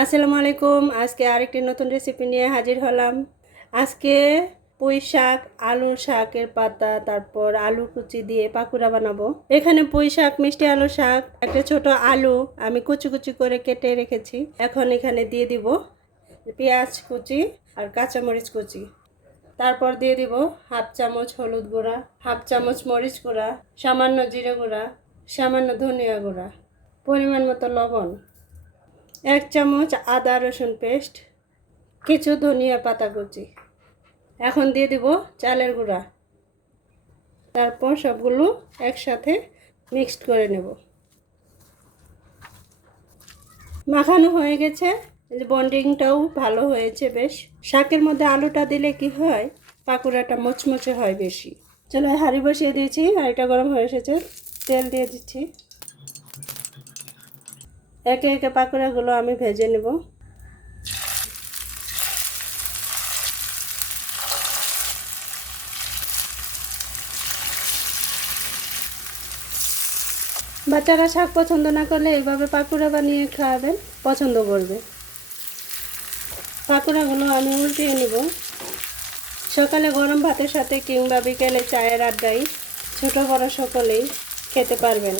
আসসালামু আলাইকুম আজকে আরেকটি নতুন রেসিপি নিয়ে হাজির হলাম। আজকে পুঁই শাক আলু শাকের পাতা, তারপর আলু কুচি দিয়ে পাকুড়া বানাবো। এখানে পুঁই শাক, মিষ্টি আলু শাক, একটা ছোট আলু আমি কুচি কুচি করে কেটে রেখেছি। এখন এখানে দিয়ে দিব পেঁয়াজ কুচি আর কাঁচামরিচ কুচি। তারপর দিয়ে দিব হাফ চামচ হলুদ গুঁড়া, হাফ চামচ মরিচ গুঁড়া, সামান্য জিরে গুঁড়া, সামান্য ধনিয়া গুঁড়া। পরিমাণ মতো লবণ। এক চামচ আদা রসুন পেস্ট, কিছু ধনিয়া পাতা কুচি। এখন দিয়ে দিব চালের গুঁড়া। তারপর সবগুলো একসাথে মিক্সড করে নেব। মাখানো হয়ে গেছে। বন্ডিংটাও ভালো হয়েছে বেশ। শাকের মধ্যে আলুটা দিলে কি হয়? পাকুড়াটা মুচমুচে হয় বেশি। চলো হাঁড়ি বসিয়ে দিয়েছি। হাঁড়িটা গরম হয়ে এসেছে। তেল দিয়ে দিচ্ছি। একে একে পাকোড়াগুলো আমি ভেজে নেব। বাচ্চারা শাক পছন্দ না করলে এইভাবে পাকোড়া বানিয়ে খাওয়াবেন, পছন্দ করবে। পাকোড়াগুলো আমি উল্টিয়ে নেব। সকালে গরম ভাতের সাথে কিংবা বিকেলে চায়ের আড্ডায় ছোটো বড় সকলেই খেতে পারবেন।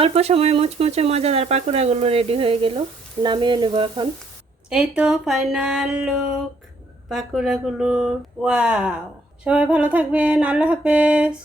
অল্প সময় মুচমুচে মজাদার পাকোড়াগুলো রেডি হয়ে গেল, নামিয়ে নেব এখন। এই তো ফাইনাল লুক পাকোড়াগুলো। ওয়াও! সবাই ভালো থাকবেন, আল্লাহ হাফেজ।